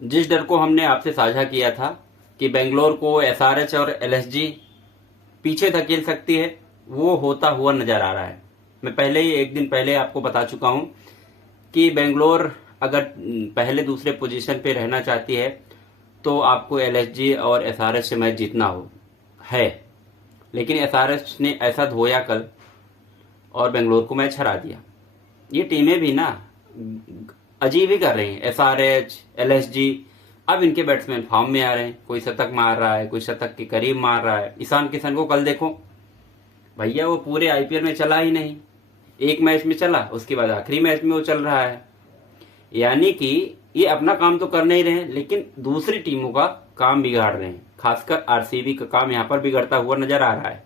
जिस डर को हमने आपसे साझा किया था कि बेंगलोर को एसआरएच और एलएसजी पीछे धकेल सकती है, वो होता हुआ नजर आ रहा है। मैं पहले ही एक दिन पहले आपको बता चुका हूं कि बेंगलोर अगर पहले दूसरे पोजीशन पे रहना चाहती है तो आपको एलएसजी और एसआरएच से मैच जीतना हो है। लेकिन एसआरएच ने ऐसा धोया कल और बेंगलोर को मैच हरा दिया। ये टीमें भी ना अजीब ही कर रही हैं। एसआरएच, एलएसजी, अब इनके बैट्समैन फॉर्म में आ रहे हैं। कोई शतक मार रहा है, कोई शतक के करीब मार रहा है। ईशान किशन को कल देखो भैया, वो पूरे आईपीएल में चला ही नहीं। एक मैच में चला, उसके बाद आखिरी मैच में वो चल रहा है। यानी कि ये अपना काम तो कर नहीं रहे हैं, लेकिन दूसरी टीमों का काम बिगाड़ रहे हैं। खासकर आरसीबी का काम यहां पर बिगड़ता हुआ नजर आ रहा है।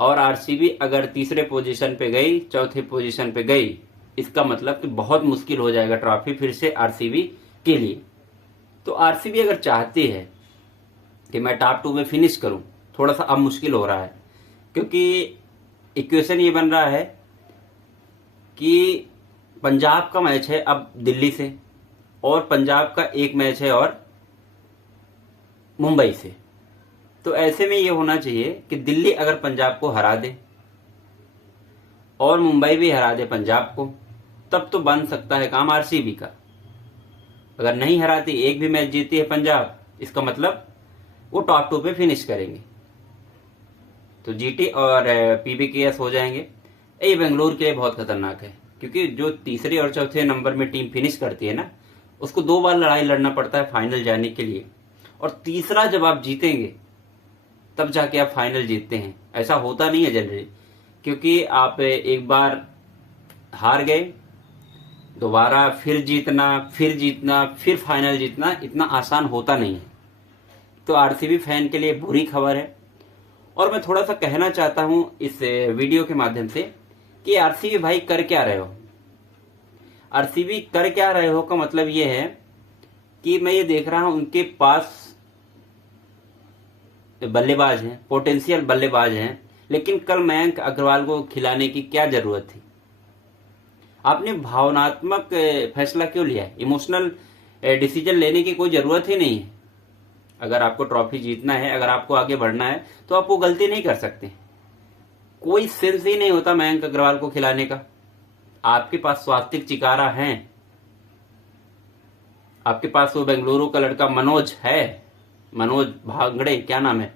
और आरसीबी अगर तीसरे पोजीशन पे गई, चौथे पोजीशन पे गई, इसका मतलब कि बहुत मुश्किल हो जाएगा ट्रॉफी फिर से आरसीबी के लिए। तो आरसीबी अगर चाहती है कि मैं टॉप 2 में फिनिश करूं, थोड़ा सा अब मुश्किल हो रहा है, क्योंकि इक्वेशन ये बन रहा है कि पंजाब का मैच है अब दिल्ली से, और पंजाब का एक मैच है और मुंबई से। तो ऐसे में ये होना चाहिए कि दिल्ली अगर पंजाब को हरा दे और मुंबई भी हरा दे पंजाब को, तब तो बन सकता है काम आरसीबी का। अगर नहीं हराती, एक भी मैच जीती है पंजाब, इसका मतलब वो टॉप 2 पे फिनिश करेंगे, तो जीटी और पीबीकेएस हो जाएंगे। ये बेंगलुरु के लिए बहुत खतरनाक है, क्योंकि जो तीसरे और चौथे नंबर में टीम फिनिश करती है ना, उसको 2 बार लड़ाई लड़ना पड़ता है फाइनल जाने के लिए। और तीसरा जब आप जीतेंगे तब जाके आप फाइनल जीतते हैं। ऐसा होता नहीं है जनरली, क्योंकि आप एक बार हार गए, दोबारा फिर जीतना, फिर जीतना, फिर फाइनल जीतना इतना आसान होता नहीं है। तो आरसीबी फैन के लिए बुरी खबर है। और मैं थोड़ा सा कहना चाहता हूं इस वीडियो के माध्यम से कि आरसीबी भाई कर क्या रहे हो। आरसीबी कर क्या रहे हो का मतलब ये है कि मैं ये देख रहा हूं उनके पास बल्लेबाज हैं, पोटेंशियल बल्लेबाज हैं, लेकिन कल मयंक अग्रवाल को खिलाने की क्या जरूरत थी? आपने भावनात्मक फैसला क्यों लिया? इमोशनल डिसीजन लेने की कोई जरूरत ही नहीं है। अगर आपको ट्रॉफी जीतना है, अगर आपको आगे बढ़ना है, तो आप वो गलती नहीं कर सकते। कोई सेंस ही नहीं होता मयंक अग्रवाल को खिलाने का। आपके पास स्वास्तिक चिकारा है, आपके पास वो बेंगलुरु का लड़का मनोज है, मनोज भांगड़े, क्या नाम है,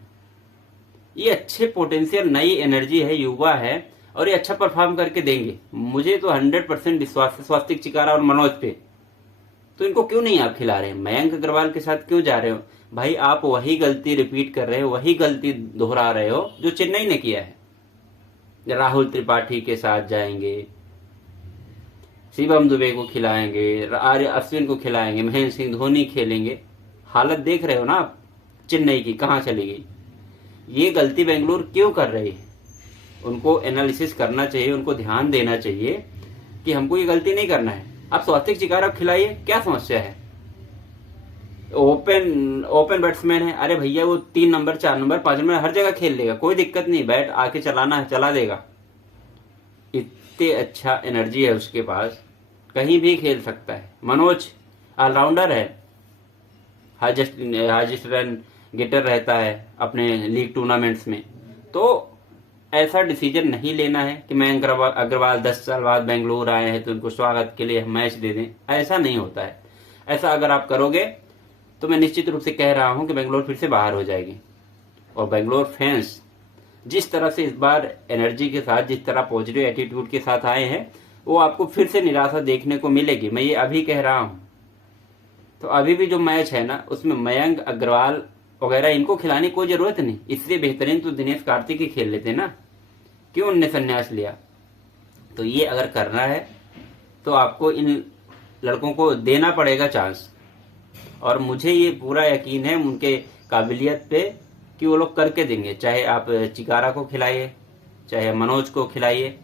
ये अच्छे पोटेंशियल, नई एनर्जी है, युवा है, और ये अच्छा परफॉर्म करके देंगे। मुझे तो 100% विश्वास है स्वास्तिक चिकारा और मनोज पे। तो इनको क्यों नहीं आप खिला रहे हैं? मयंक अग्रवाल के साथ क्यों जा रहे हो भाई? आप वही गलती रिपीट कर रहे हो, वही गलती दोहरा रहे हो जो चेन्नई ने किया है। राहुल त्रिपाठी के साथ जाएंगे, शिवम दुबे को खिलाएंगे, आर्य अश्विन को खिलाएंगे, महेंद्र सिंह धोनी खेलेंगे। हालत देख रहे हो ना आप चेन्नई की कहां चली गई। ये गलती बेंगलुरु क्यों कर रही है? उनको एनालिसिस करना चाहिए, उनको ध्यान देना चाहिए कि हमको ये गलती नहीं करना है। आप स्वास्तिक चिकारा खिलाइए, क्या समस्या है? ओपन बैट्समैन है, अरे भैया वो 3 नंबर, 4 नंबर, 5 नंबर हर जगह खेल लेगा, कोई दिक्कत नहीं। बैट आके चलाना है चला देगा। इतने अच्छा एनर्जी है उसके पास, कहीं भी खेल सकता है। मनोज ऑलराउंडर है, हाईएस्ट रन गेटर रहता है अपने लीग टूर्नामेंट्स में। तो ऐसा डिसीजन नहीं लेना है कि मयंक अग्रवाल 10 साल बाद बेंगलुरु आए हैं तो उनको स्वागत के लिए मैच दे दें। ऐसा नहीं होता है। ऐसा अगर आप करोगे तो मैं निश्चित रूप से कह रहा हूं कि बेंगलोर फिर से बाहर हो जाएगी। और बेंगलोर फैंस जिस तरह से इस बार एनर्जी के साथ, जिस तरह पॉजिटिव एटीट्यूड के साथ आए हैं, वो आपको फिर से निराशा देखने को मिलेगी। मैं ये अभी कह रहा हूं। तो अभी भी जो मैच है ना, उसमें मयंक अग्रवाल वगैरह इनको खिलाने की कोई जरूरत नहीं। इससे बेहतरीन तो दिनेश कार्तिक ही खेल लेते ना, क्यों उनने संन्यास लिया? तो ये अगर करना है तो आपको इन लड़कों को देना पड़ेगा चांस। और मुझे ये पूरा यकीन है उनके काबिलियत पे कि वो लोग करके देंगे। चाहे आप चिकारा को खिलाइए, चाहे मनोज को खिलाइए,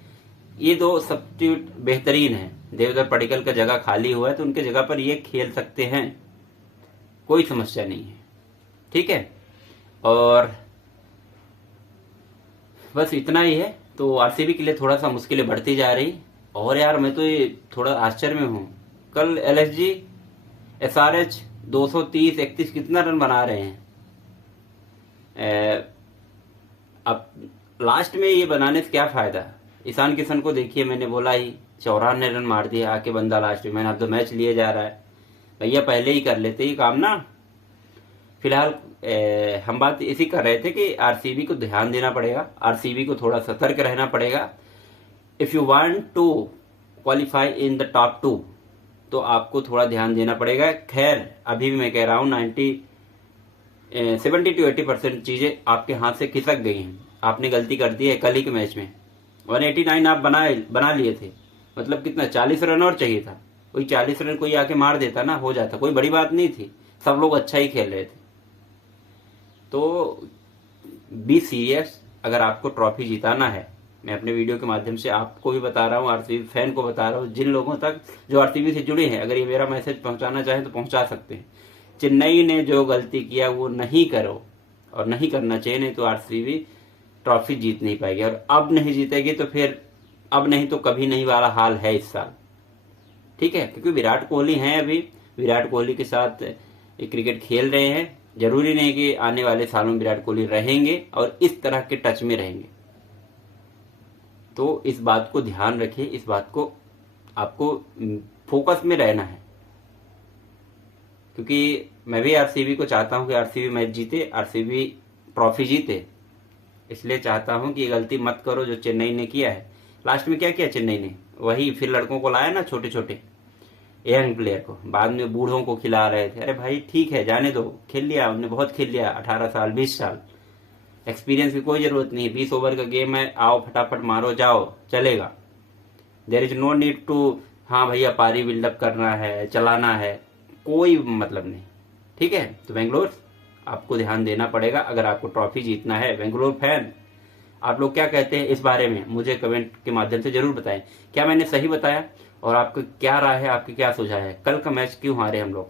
ये 2 सब्स्टिट्यूट बेहतरीन है। देवदत्त पडिक्कल का जगह खाली हुआ है तो उनके जगह पर ये खेल सकते हैं, कोई समस्या नहीं है। ठीक है, और बस इतना ही है। तो आरसीबी के लिए थोड़ा सा मुश्किलें बढ़ती जा रही। और यार मैं तो ये थोड़ा आश्चर्य में हूँ, कल एलएसजी SRH 230-31 कितना रन बना रहे हैं। अब लास्ट में ये बनाने से क्या फायदा। ईशान किशन को देखिए, मैंने बोला ही 94 रन मार दिए आके बंदा लास्ट में, मैंने अब तो मैच लिए जा रहा है। भैया पहले ही कर लेते ही काम ना। फिलहाल हम बात इसी कर रहे थे कि आरसीबी को ध्यान देना पड़ेगा, आरसीबी को थोड़ा सतर्क रहना पड़ेगा। If you want to qualify in the top 2 तो आपको थोड़ा ध्यान देना पड़ेगा। खैर अभी भी मैं कह रहा हूँ 70 to 80% चीजें आपके हाथ से खिसक गई हैं। आपने गलती कर दी है कल ही के मैच में। 189 आप बना लिए थे, मतलब कितना 40 रन और चाहिए था। कोई 40 रन कोई आके मार देता ना, हो जाता, कोई बड़ी बात नहीं थी, सब लोग अच्छा ही खेल रहे थे। तो बी सीरियस, अगर आपको ट्रॉफी जिताना है। मैं अपने वीडियो के माध्यम से आपको भी बता रहा हूँ, आरसीबी फैन को बता रहा हूँ, जिन लोगों तक जो आरसीबी से जुड़े हैं, अगर ये मेरा मैसेज पहुंचाना चाहें तो पहुंचा सकते हैं। चेन्नई ने जो गलती किया वो नहीं करो और नहीं करना चाहिए, नहीं तो आरसीबी ट्रॉफी जीत नहीं पाएगी। और अब नहीं जीतेगी तो फिर अब नहीं तो कभी नहीं वाला हाल है इस साल, ठीक है। क्योंकि विराट कोहली हैं, अभी विराट कोहली के साथ क्रिकेट खेल रहे हैं। जरूरी नहीं कि आने वाले सालों में विराट कोहली रहेंगे और इस तरह के टच में रहेंगे। तो इस बात को ध्यान रखिए, इस बात को आपको फोकस में रहना है। क्योंकि मैं भी आरसीबी को चाहता हूं कि आरसीबी मैच जीते, आरसीबी ट्रॉफी जीते। इसलिए चाहता हूं कि ये गलती मत करो जो चेन्नई ने किया है। लास्ट में क्या किया चेन्नई ने, वही फिर लड़कों को लाया ना, छोटे छोटे यंग प्लेयर को, बाद में बूढ़ों को खिला रहे थे। अरे भाई ठीक है, जाने दो, खेल लिया उन्होंने, बहुत खेल लिया, 18 साल 20 साल, एक्सपीरियंस की कोई जरूरत नहीं। 20 ओवर का गेम है, आओ फटाफट मारो जाओ, चलेगा। There is no need to हाँ भैया पारी बिल्डअप करना है, चलाना है, कोई मतलब नहीं, ठीक है। तो बेंगलोर आपको ध्यान देना पड़ेगा अगर आपको ट्रॉफी जीतना है। बेंगलोर फैन आप लोग क्या कहते हैं इस बारे में, मुझे कमेंट के माध्यम से जरूर बताएं। क्या मैंने सही बताया और आपको क्या राय है, आपकी क्या सुझाव है, कल का मैच क्यों हारे हम लोग।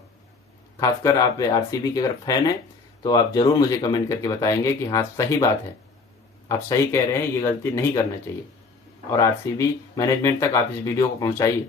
खासकर आप आरसीबी के अगर फैन है तो आप जरूर मुझे कमेंट करके बताएंगे कि हाँ सही बात है, आप सही कह रहे हैं, ये गलती नहीं करना चाहिए। और आरसीबी मैनेजमेंट तक आप इस वीडियो को पहुंचाइए।